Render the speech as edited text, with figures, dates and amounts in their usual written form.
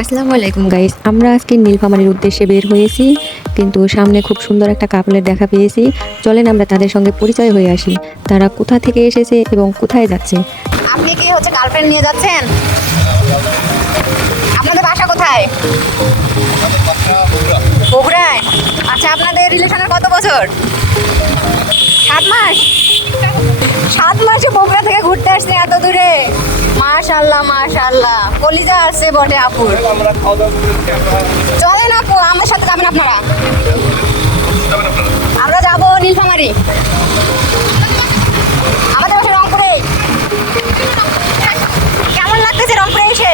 আসসালামু আলাইকুম গাইস, আমরা আজকে নীলফামারীর উদ্দেশ্যে বের হয়েছি, কিন্তু সামনে খুব সুন্দর একটা কাপলের দেখা পেয়েছি। চলেন আমরা তাদের সঙ্গে পরিচয় হয়ে আসি, তারা কোথা থেকে এসেছে এবং কোথায় যাচ্ছে। আপনি কি গার্লফ্রেন্ড নিয়ে যাচ্ছেন? আপনাদের বাসা কোথায়? বগুড়ায়। আচ্ছা, আপনাদের রিলেশনের কত বছর? 7 মাস। 7 মাসে বগুড়া থেকে ঘুরতে আসছে এত দূরে। মাশাআল্লাহ মাশাআল্লাহ, কলিজা আসছে বটে আপুর। চলেন আপু, আমার সাথে যাবেন আপনারা? আমরা যাবো নীলফামারী। আমাদের বাসা রংপুরে। কেমন লাগতেছে রংপুরে এসে?